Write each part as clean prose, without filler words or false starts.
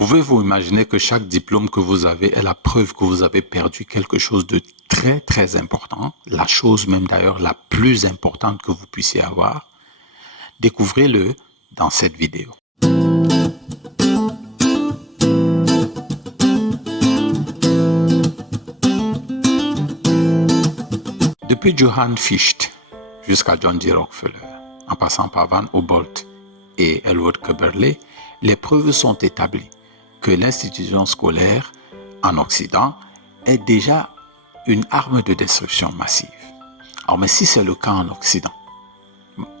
Pouvez-vous imaginer que chaque diplôme que vous avez est la preuve que vous avez perdu quelque chose de très très important, la chose même d'ailleurs la plus importante que vous puissiez avoir? Découvrez-le dans cette vidéo. Depuis Johann Fichte jusqu'à John D. Rockefeller, en passant par Van Humboldt et Edward Köberlé, les preuves sont établies que l'institution scolaire en Occident est déjà une arme de destruction massive. Alors, mais si c'est le cas en Occident,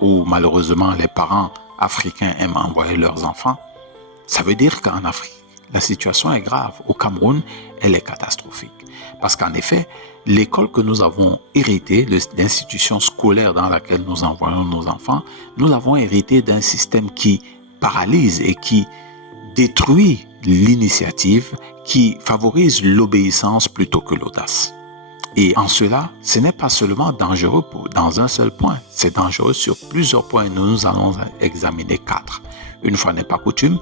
où malheureusement les parents africains aiment envoyer leurs enfants, ça veut dire qu'en Afrique, la situation est grave. Au Cameroun, elle est catastrophique. Parce qu'en effet, l'école que nous avons héritée, l'institution scolaire dans laquelle nous envoyons nos enfants, nous l'avons héritée d'un système qui paralyse et qui détruit l'initiative, qui favorise l'obéissance plutôt que l'audace. Et en cela, ce n'est pas seulement dangereux dans un seul point, c'est dangereux sur plusieurs points. Nous allons examiner 4. Une fois n'est pas coutume,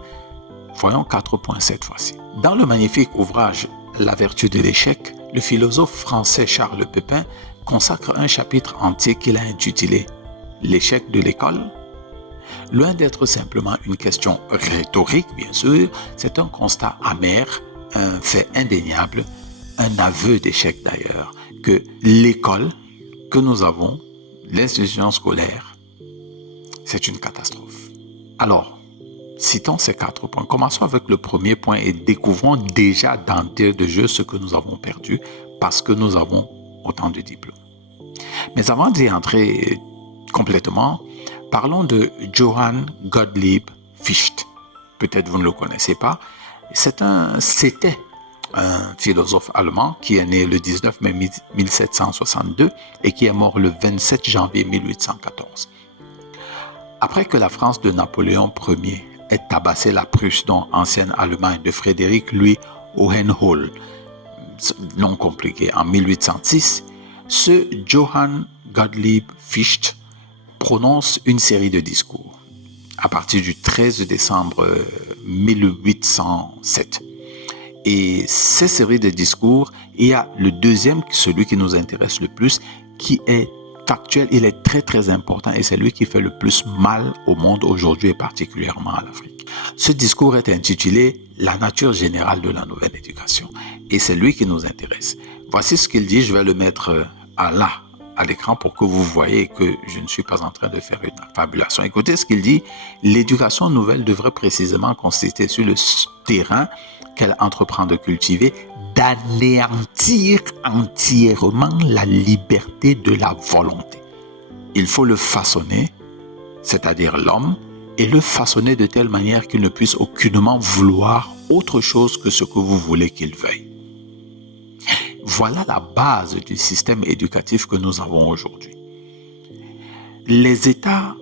voyons 4 points cette fois-ci. Dans le magnifique ouvrage « La vertu de l'échec », le philosophe français Charles Pépin consacre un chapitre entier qu'il a intitulé « L'échec de l'école ». Loin d'être simplement une question rhétorique, bien sûr, c'est un constat amer, un fait indéniable, un aveu d'échec d'ailleurs, que l'école que nous avons, l'institution scolaire, c'est une catastrophe. Alors, citons ces 4 points. Commençons avec le premier point et découvrons déjà d'entrée de jeu ce que nous avons perdu parce que nous avons autant de diplômes. Mais avant d'y entrer complètement, parlons de Johann Gottlieb Fichte. Peut-être vous ne le connaissez pas. C'était un philosophe allemand qui est né le 19 mai 1762 et qui est mort le 27 janvier 1814. Après que la France de Napoléon Ier ait tabassé la Prusse, dont ancienne Allemagne, de Frédéric Louis Hohenzollern, non compliqué, en 1806, ce Johann Gottlieb Fichte prononce une série de discours à partir du 13 décembre 1807. Et ces séries de discours, il y a le deuxième, celui qui nous intéresse le plus, qui est factuel, il est très très important et c'est lui qui fait le plus mal au monde aujourd'hui et particulièrement à l'Afrique. Ce discours est intitulé « La nature générale de la nouvelle éducation » et c'est lui qui nous intéresse. Voici ce qu'il dit, je vais le mettre à l'écran pour que vous voyez que je ne suis pas en train de faire une fabulation. Écoutez ce qu'il dit, l'éducation nouvelle devrait précisément consister sur le terrain qu'elle entreprend de cultiver, d'anéantir entièrement la liberté de la volonté. Il faut le façonner, c'est-à-dire l'homme, et le façonner de telle manière qu'il ne puisse aucunement vouloir autre chose que ce que vous voulez qu'il veuille. Voilà la base du système éducatif que nous avons aujourd'hui. Les États,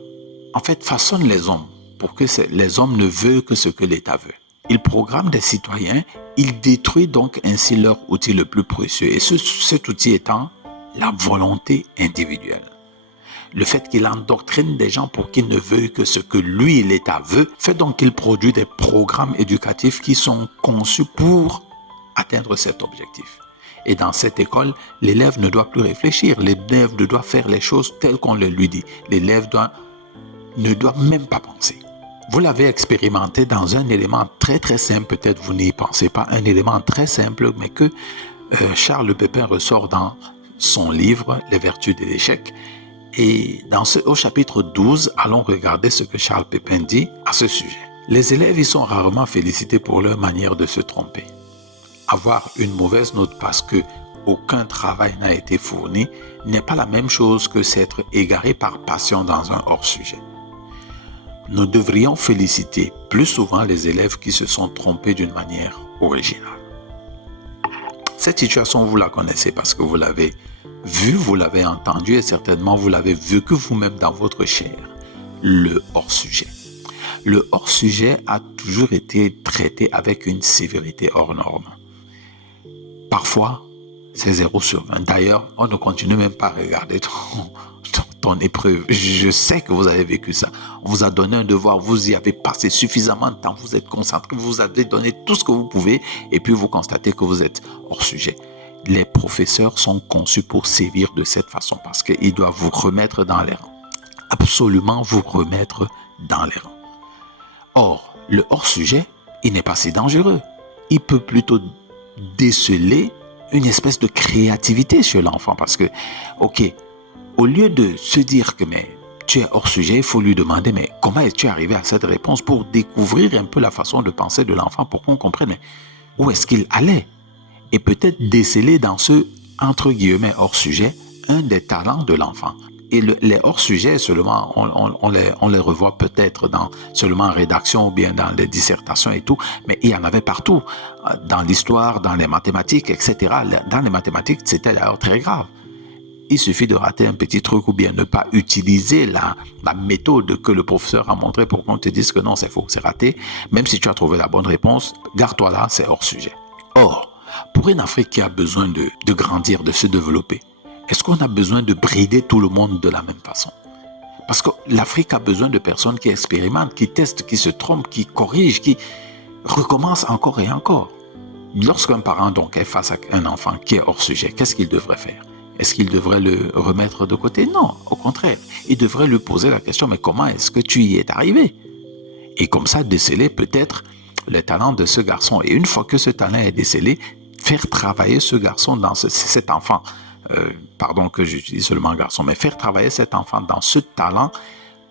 en fait, façonnent les hommes pour que les hommes ne veuillent que ce que l'État veut. Ils programment des citoyens, ils détruisent donc ainsi leur outil le plus précieux. Et cet outil étant la volonté individuelle. Le fait qu'il endoctrine des gens pour qu'ils ne veuillent que ce que lui, l'État veut, fait donc qu'il produit des programmes éducatifs qui sont conçus pour atteindre cet objectif. Et dans cette école, l'élève ne doit plus réfléchir. L'élève ne doit faire les choses telles qu'on le lui dit. L'élève ne doit même pas penser. Vous l'avez expérimenté dans un élément très très simple, peut-être vous n'y pensez pas, un élément très simple, mais que Charles Pépin ressort dans son livre « Les vertus de l'échec ». Et au chapitre 12, allons regarder ce que Charles Pépin dit à ce sujet. Les élèves y sont rarement félicités pour leur manière de se tromper. Avoir une mauvaise note parce que aucun travail n'a été fourni n'est pas la même chose que s'être égaré par passion dans un hors-sujet. Nous devrions féliciter plus souvent les élèves qui se sont trompés d'une manière originale. Cette situation, vous la connaissez parce que vous l'avez vue, vous l'avez entendue et certainement vous l'avez vécu vous-même dans votre chair. Le hors-sujet. Le hors-sujet a toujours été traité avec une sévérité hors norme. Parfois, c'est 0 sur 20. D'ailleurs, on ne continue même pas à regarder ton épreuve. Je sais que vous avez vécu ça. On vous a donné un devoir, vous y avez passé suffisamment de temps, vous êtes concentré, vous avez donné tout ce que vous pouvez et puis vous constatez que vous êtes hors sujet. Les professeurs sont conçus pour sévir de cette façon parce qu'ils doivent vous remettre dans les rangs. Absolument vous remettre dans les rangs. Or, le hors-sujet, il n'est pas si dangereux. Il peut plutôt déceler une espèce de créativité chez l'enfant parce que, ok, au lieu de se dire que mais tu es hors sujet, il faut lui demander mais comment es-tu arrivé à cette réponse pour découvrir un peu la façon de penser de l'enfant pour qu'on comprenne mais où est-ce qu'il allait et peut-être déceler dans ce entre guillemets hors sujet un des talents de l'enfant. Et les hors-sujets, seulement, on les revoit peut-être seulement en rédaction ou bien dans les dissertations et tout, mais il y en avait partout, dans l'histoire, dans les mathématiques, etc. Dans les mathématiques, c'était d'ailleurs très grave. Il suffit de rater un petit truc ou bien ne pas utiliser la méthode que le professeur a montrée pour qu'on te dise que non, c'est faux, c'est raté. Même si tu as trouvé la bonne réponse, garde-toi là, c'est hors-sujet. Or, pour une Afrique qui a besoin de grandir, de se développer, est-ce qu'on a besoin de brider tout le monde de la même façon? Parce que l'Afrique a besoin de personnes qui expérimentent, qui testent, qui se trompent, qui corrigent, qui recommencent encore et encore. Lorsqu'un parent donc est face à un enfant qui est hors sujet, qu'est-ce qu'il devrait faire? Est-ce qu'il devrait le remettre de côté? Non, au contraire. Il devrait lui poser la question, mais comment est-ce que tu y es arrivé? Et comme ça, déceler peut-être le talent de ce garçon. Et une fois que ce talent est décelé, faire travailler ce garçon cet enfant. Pardon que j'utilise seulement garçon, mais faire travailler cet enfant dans ce talent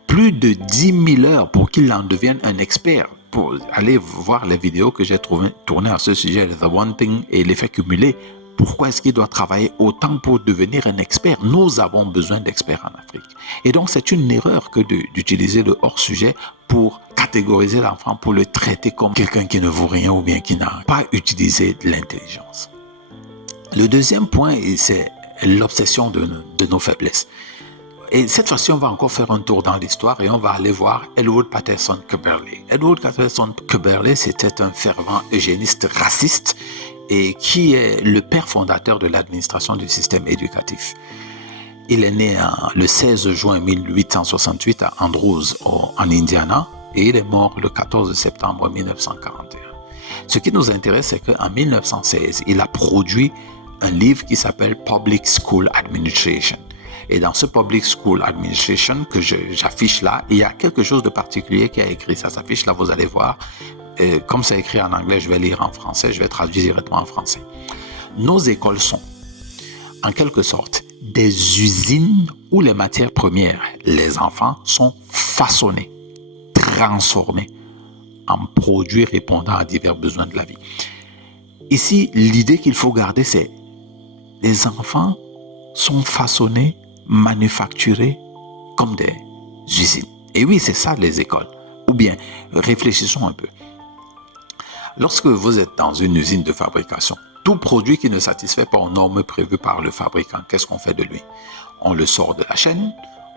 plus de 10 000 heures pour qu'il en devienne un expert. Pour aller voir les vidéos que j'ai tournées à ce sujet, The One Thing et l'effet cumulé. Pourquoi est-ce qu'il doit travailler autant pour devenir un expert? Nous avons besoin d'experts en Afrique. Et donc, c'est une erreur que d'utiliser le hors-sujet pour catégoriser l'enfant, pour le traiter comme quelqu'un qui ne vaut rien ou bien qui n'a pas utilisé de l'intelligence. Le deuxième point, c'est l'obsession de nos faiblesses. Et cette fois-ci, on va encore faire un tour dans l'histoire et on va aller voir Edward Patterson Cubberley. Edward Patterson Cubberley, c'était un fervent eugéniste raciste et qui est le père fondateur de l'administration du système éducatif. Il est né le 16 juin 1868 à Andrews, en Indiana, et il est mort le 14 septembre 1941. Ce qui nous intéresse, c'est qu'en 1916, il a produit un livre qui s'appelle Public School Administration. Et dans ce Public School Administration que j'affiche là, il y a quelque chose de particulier qui a écrit. Ça s'affiche là, vous allez voir. Comme c'est écrit en anglais, je vais lire en français, je vais traduire directement en français. Nos écoles sont, en quelque sorte, des usines où les matières premières, les enfants, sont façonnés, transformés en produits répondant à divers besoins de la vie. Ici, l'idée qu'il faut garder, c'est les enfants sont façonnés, manufacturés comme des usines. Et oui, c'est ça les écoles. Ou bien, réfléchissons un peu. Lorsque vous êtes dans une usine de fabrication, tout produit qui ne satisfait pas aux normes prévues par le fabricant, qu'est-ce qu'on fait de lui? On le sort de la chaîne,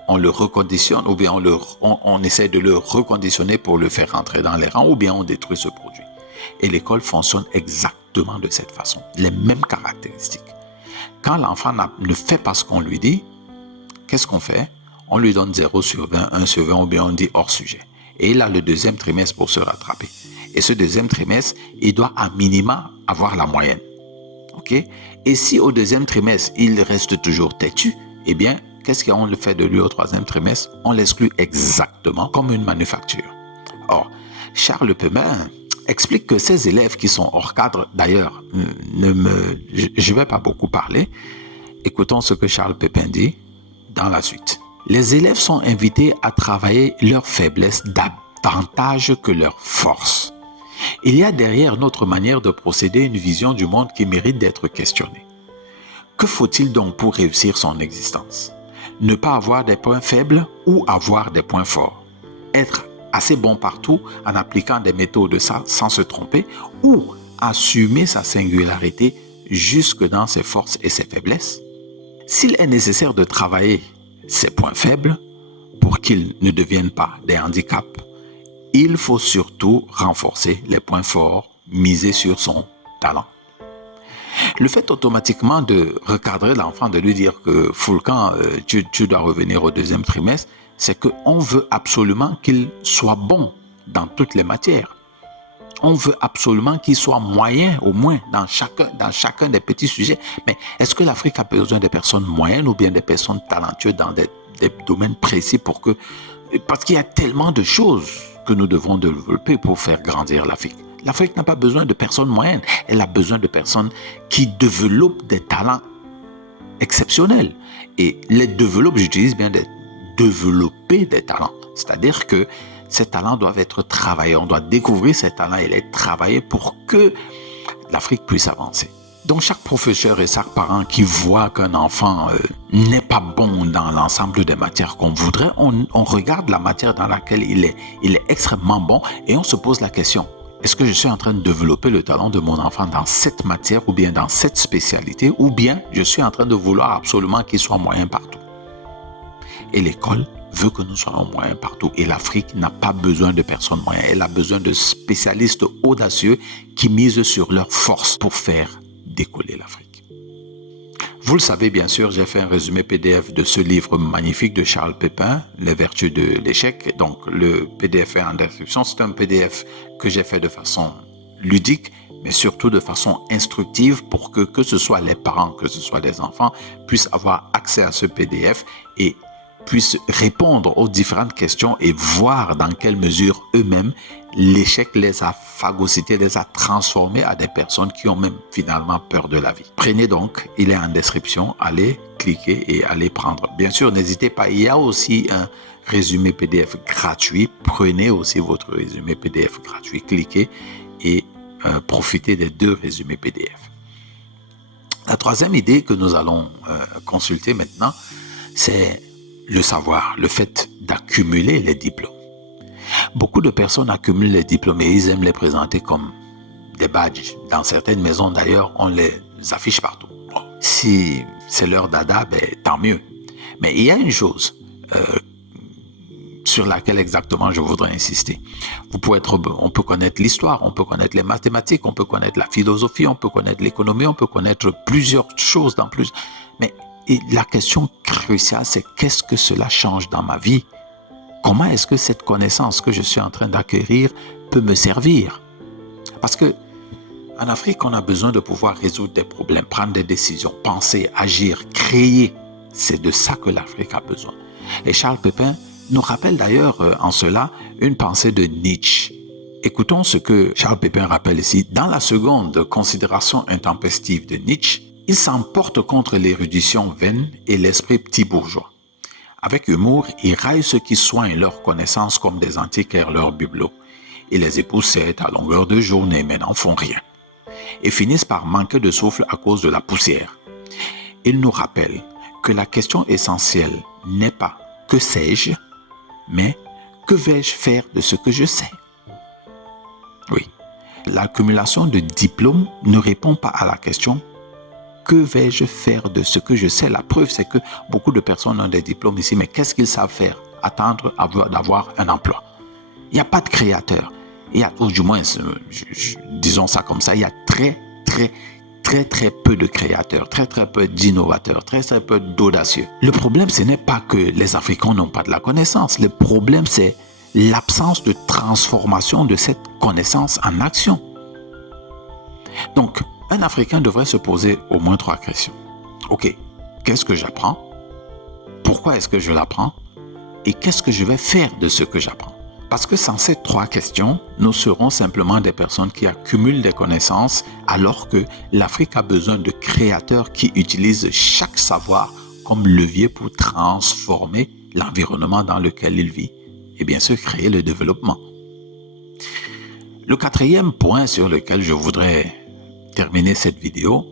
on le reconditionne, ou bien on essaie de le reconditionner pour le faire rentrer dans les rangs, ou bien on détruit ce produit. Et l'école fonctionne exactement de cette façon, les mêmes caractéristiques. Quand l'enfant ne fait pas ce qu'on lui dit, qu'est-ce qu'on fait? On lui donne 0 sur 20, 1 sur 20, ou bien on dit hors sujet. Et il a le deuxième trimestre pour se rattraper. Et ce deuxième trimestre, il doit à minima avoir la moyenne. Okay? Et si au deuxième trimestre, il reste toujours têtu, eh bien, qu'est-ce qu'on le fait de lui au troisième trimestre? On l'exclut exactement comme une manufacture. Or, Charles Pépin explique que ces élèves qui sont hors cadre, d'ailleurs, je ne vais pas beaucoup parler. Écoutons ce que Charles Pépin dit dans la suite. Les élèves sont invités à travailler leurs faiblesses davantage que leurs forces. Il y a derrière notre manière de procéder une vision du monde qui mérite d'être questionnée. Que faut-il donc pour réussir son existence? Ne pas avoir des points faibles ou avoir des points forts? Être assez bon partout en appliquant des méthodes sans se tromper ou assumer sa singularité jusque dans ses forces et ses faiblesses? S'il est nécessaire de travailler ses points faibles pour qu'ils ne deviennent pas des handicaps, il faut surtout renforcer les points forts, miser sur son talent. Le fait automatiquement de recadrer l'enfant, de lui dire que Foulcan, tu dois revenir au deuxième trimestre, c'est qu'on veut absolument qu'il soit bon dans toutes les matières. On veut absolument qu'il soit moyen, au moins, dans chacun des petits sujets. Mais est-ce que l'Afrique a besoin de personnes moyennes ou bien des personnes talentueuses dans des domaines précis pour que... Parce qu'il y a tellement de choses que nous devons développer pour faire grandir l'Afrique. L'Afrique n'a pas besoin de personnes moyennes. Elle a besoin de personnes qui développent des talents exceptionnels. Et les développer, j'utilise bien développer des talents. C'est-à-dire que ces talents doivent être travaillés. On doit découvrir ces talents et les travailler pour que l'Afrique puisse avancer. Donc, chaque professeur et chaque parent qui voit qu'un enfant n'est pas bon dans l'ensemble des matières qu'on voudrait, on regarde la matière dans laquelle il est extrêmement bon et on se pose la question, est-ce que je suis en train de développer le talent de mon enfant dans cette matière ou bien dans cette spécialité ou bien je suis en train de vouloir absolument qu'il soit moyen partout? Et l'école veut que nous soyons moyens partout. Et l'Afrique n'a pas besoin de personnes moyennes. Elle a besoin de spécialistes audacieux qui misent sur leurs forces pour faire décoller l'Afrique. Vous le savez bien sûr, j'ai fait un résumé PDF de ce livre magnifique de Charles Pépin, Les vertus de l'échec. Donc le PDF est en description. C'est un PDF que j'ai fait de façon ludique, mais surtout de façon instructive pour que ce soit les parents, que ce soit les enfants, puissent avoir accès à ce PDF et puissent répondre aux différentes questions et voir dans quelle mesure eux-mêmes, l'échec les a phagocytés, les a transformés à des personnes qui ont même finalement peur de la vie. Prenez donc, il est en description, allez cliquer et allez prendre. Bien sûr, n'hésitez pas, il y a aussi un résumé PDF gratuit. Prenez aussi votre résumé PDF gratuit, cliquez et profitez des 2 résumés PDF. La troisième idée que nous allons consulter maintenant, c'est le savoir, le fait d'accumuler les diplômes. Beaucoup de personnes accumulent les diplômes et ils aiment les présenter comme des badges. Dans certaines maisons d'ailleurs, on les affiche partout. Bon, si c'est leur dada, ben, tant mieux. Mais il y a une chose sur laquelle exactement je voudrais insister. On peut connaître l'histoire, on peut connaître les mathématiques, on peut connaître la philosophie, on peut connaître l'économie, on peut connaître plusieurs choses dans plus. Mais la question cruciale, c'est qu'est-ce que cela change dans ma vie? Comment est-ce que cette connaissance que je suis en train d'acquérir peut me servir? Parce que en Afrique, on a besoin de pouvoir résoudre des problèmes, prendre des décisions, penser, agir, créer. C'est de ça que l'Afrique a besoin. Et Charles Pépin nous rappelle d'ailleurs en cela une pensée de Nietzsche. Écoutons ce que Charles Pépin rappelle ici. Dans la seconde considération intempestive de Nietzsche, il s'emporte contre l'érudition vaine et l'esprit petit bourgeois. Avec humour, il raille ceux qui soignent leur connaissance comme des antiquaires leurs bibelots. Ils les époussettent à longueur de journée mais n'en font rien. Et finissent par manquer de souffle à cause de la poussière. Il nous rappelle que la question essentielle n'est pas « que sais-je » mais « que vais-je faire de ce que je sais ?» Oui, l'accumulation de diplômes ne répond pas à la question « que vais-je faire de ce que je sais ?» La preuve, c'est que beaucoup de personnes ont des diplômes ici, mais qu'est-ce qu'ils savent faire? Attendre d'avoir un emploi. Il n'y a pas de créateur. Ou du moins, disons ça comme ça, il y a très peu de créateurs, très peu d'innovateurs, très peu d'audacieux. Le problème, ce n'est pas que les Africains n'ont pas de la connaissance. Le problème, c'est l'absence de transformation de cette connaissance en action. Donc, un Africain devrait se poser au moins 3 questions. Ok, qu'est-ce que j'apprends? Pourquoi est-ce que je l'apprends? Et qu'est-ce que je vais faire de ce que j'apprends? Parce que sans ces 3 questions, nous serons simplement des personnes qui accumulent des connaissances alors que l'Afrique a besoin de créateurs qui utilisent chaque savoir comme levier pour transformer l'environnement dans lequel il vit et bien sûr créer le développement. Le 4e point sur lequel je voudrais terminer cette vidéo,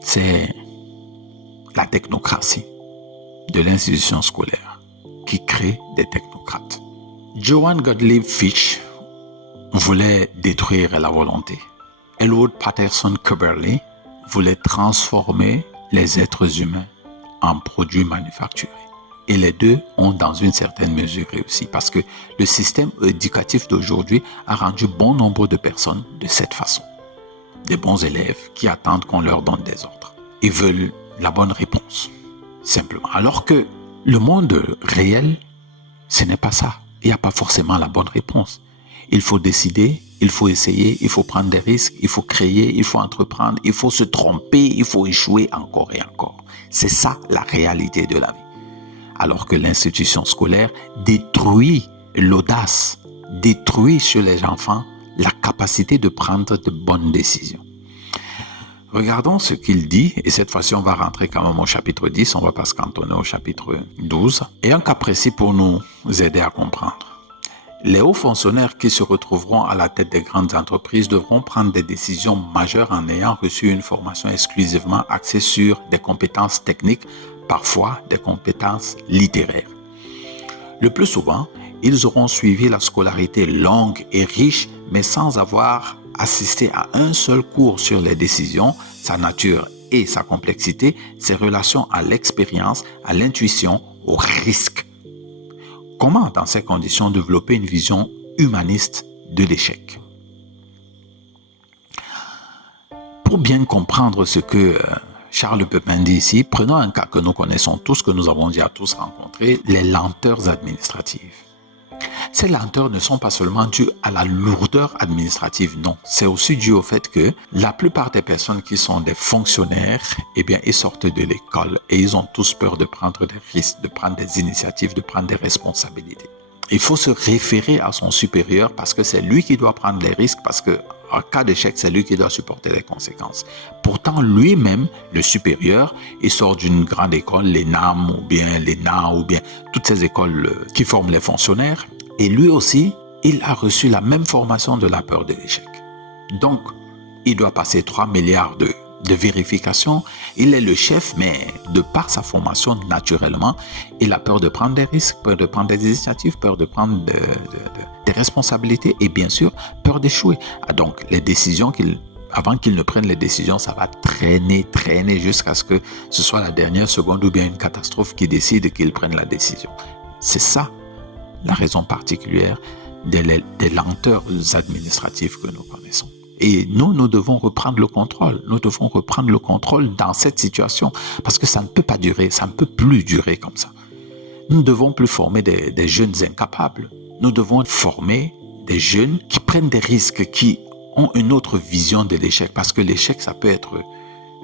c'est la technocratie de l'institution scolaire qui crée des technocrates. Johann Gottlieb Fichte voulait détruire la volonté. Elwood Patterson Kimberley voulait transformer les êtres humains en produits manufacturés. Et les deux ont dans une certaine mesure réussi parce que le système éducatif d'aujourd'hui a rendu bon nombre de personnes de cette façon. des bons élèves qui attendent qu'on leur donne des ordres. Ils veulent la bonne réponse, simplement. Alors que le monde réel, ce n'est pas ça. Il n'y a pas forcément la bonne réponse. Il faut décider, il faut essayer, il faut prendre des risques, il faut créer, il faut entreprendre, il faut se tromper, il faut échouer encore et encore. C'est ça la réalité de la vie. Alors que l'institution scolaire détruit l'audace, détruit chez les enfants la capacité de prendre de bonnes décisions. Regardons ce qu'il dit, et cette fois-ci on va rentrer quand même au chapitre 10, on ne va pas se cantonner au chapitre 12, et un cas précis pour nous aider à comprendre. Les hauts fonctionnaires qui se retrouveront à la tête des grandes entreprises devront prendre des décisions majeures en ayant reçu une formation exclusivement axée sur des compétences techniques, parfois des compétences littéraires. Le plus souvent, ils auront suivi la scolarité longue et riche, mais sans avoir assisté à un seul cours sur les décisions, sa nature et sa complexité, ses relations à l'expérience, à l'intuition, au risque. Comment, dans ces conditions, développer une vision humaniste de l'échec? Pour bien comprendre ce que Charles Pepin dit ici, prenons un cas que nous connaissons tous, que nous avons déjà tous rencontré, les lenteurs administratives. Ces lenteurs ne sont pas seulement dues à la lourdeur administrative, non. C'est aussi dû au fait que la plupart des personnes qui sont des fonctionnaires, eh bien, ils sortent de l'école et ils ont tous peur de prendre des risques, de prendre des initiatives, de prendre des responsabilités. Il faut se référer à son supérieur parce que c'est lui qui doit prendre les risques, parce que en cas d'échec, c'est lui qui doit supporter les conséquences. Pourtant, lui-même, le supérieur, il sort d'une grande école, l'ENAM ou bien l'ENA ou bien toutes ces écoles qui forment les fonctionnaires. Et lui aussi, il a reçu la même formation de la peur de l'échec. Donc, il doit passer 3 milliards de vérifications. Il est le chef, mais de par sa formation, naturellement, il a peur de prendre des risques, peur de prendre des initiatives, peur de prendre des responsabilités et bien sûr, peur d'échouer. Donc, les décisions avant qu'il ne prenne les décisions, ça va traîner jusqu'à ce que ce soit la dernière seconde ou bien une catastrophe qui décide qu'il prenne la décision. C'est ça la raison particulière des lenteurs administratives que nous connaissons. Et nous devons reprendre le contrôle. Nous devons reprendre le contrôle dans cette situation parce que ça ne peut pas durer, ça ne peut plus durer comme ça. Nous ne devons plus former des jeunes incapables. Nous devons former des jeunes qui prennent des risques, qui ont une autre vision de l'échec. Parce que l'échec, ça peut être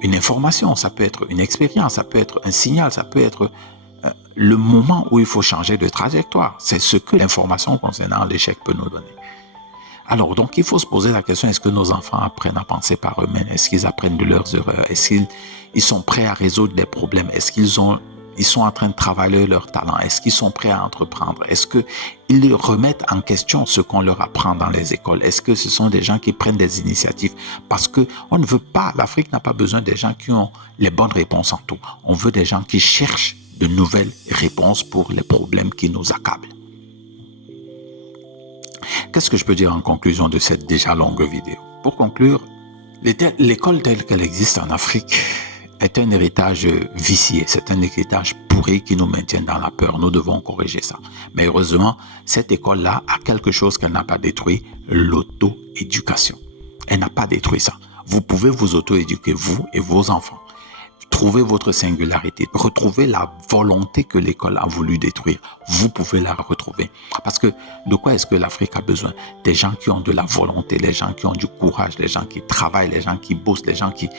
une information, ça peut être une expérience, ça peut être un signal, ça peut être le moment où il faut changer de trajectoire. C'est ce que l'information concernant l'échec peut nous donner. Alors, donc, il faut se poser la question, est-ce que nos enfants apprennent à penser par eux-mêmes? Est-ce qu'ils apprennent de leurs erreurs? Est-ce qu'ils sont prêts à résoudre des problèmes? Est-ce qu'ils sont en train de travailler leur talent? Est-ce qu'ils sont prêts à entreprendre? Est-ce qu'ils remettent en question ce qu'on leur apprend dans les écoles? Est-ce que ce sont des gens qui prennent des initiatives? Parce qu'on ne veut pas, l'Afrique n'a pas besoin des gens qui ont les bonnes réponses en tout. On veut des gens qui cherchent de nouvelles réponses pour les problèmes qui nous accablent. Qu'est-ce que je peux dire en conclusion de cette déjà longue vidéo? Pour conclure, l'école telle qu'elle existe en Afrique est un héritage vicié, c'est un héritage pourri qui nous maintient dans la peur. Nous devons corriger ça. Mais heureusement, cette école-là a quelque chose qu'elle n'a pas détruit, l'auto-éducation. Elle n'a pas détruit ça. Vous pouvez vous auto-éduquer, vous et vos enfants. Trouvez votre singularité, retrouvez la volonté que l'école a voulu détruire. Vous pouvez la retrouver. Parce que de quoi est-ce que l'Afrique a besoin? Des gens qui ont de la volonté, les gens qui ont du courage, les gens qui travaillent, les gens qui bossent, les gens qui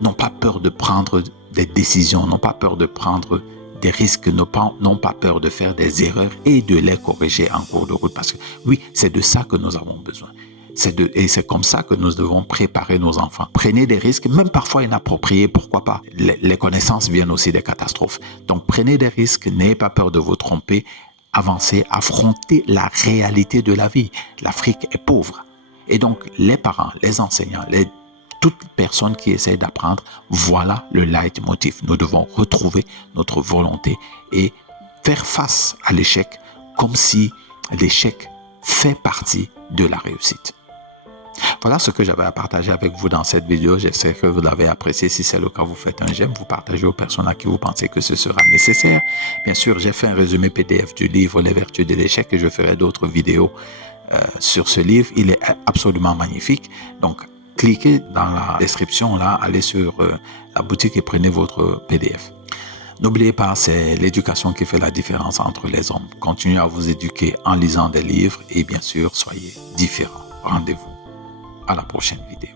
n'ont pas peur de prendre des décisions, n'ont pas peur de prendre des risques, n'ont pas peur de faire des erreurs et de les corriger en cours de route. Parce que oui, c'est de ça que nous avons besoin. Et c'est comme ça que nous devons préparer nos enfants. Prenez des risques, même parfois inappropriés, pourquoi pas. Les connaissances viennent aussi des catastrophes. Donc prenez des risques, n'ayez pas peur de vous tromper, avancez, affrontez la réalité de la vie. L'Afrique est pauvre. Et donc les parents, les enseignants, toute personne qui essaie d'apprendre, voilà le leitmotiv. Nous devons retrouver notre volonté et faire face à l'échec comme si l'échec fait partie de la réussite. Voilà ce que j'avais à partager avec vous dans cette vidéo. J'espère que vous l'avez apprécié. Si c'est le cas, vous faites un j'aime, vous partagez aux personnes à qui vous pensez que ce sera nécessaire. Bien sûr, j'ai fait un résumé PDF du livre Les Vertus de l'échec et je ferai d'autres vidéos sur ce livre. Il est absolument magnifique. Donc, cliquez dans la description là, allez sur la boutique et prenez votre PDF. N'oubliez pas, c'est l'éducation qui fait la différence entre les hommes. Continuez à vous éduquer en lisant des livres et bien sûr, soyez différents. Rendez-vous à la prochaine vidéo.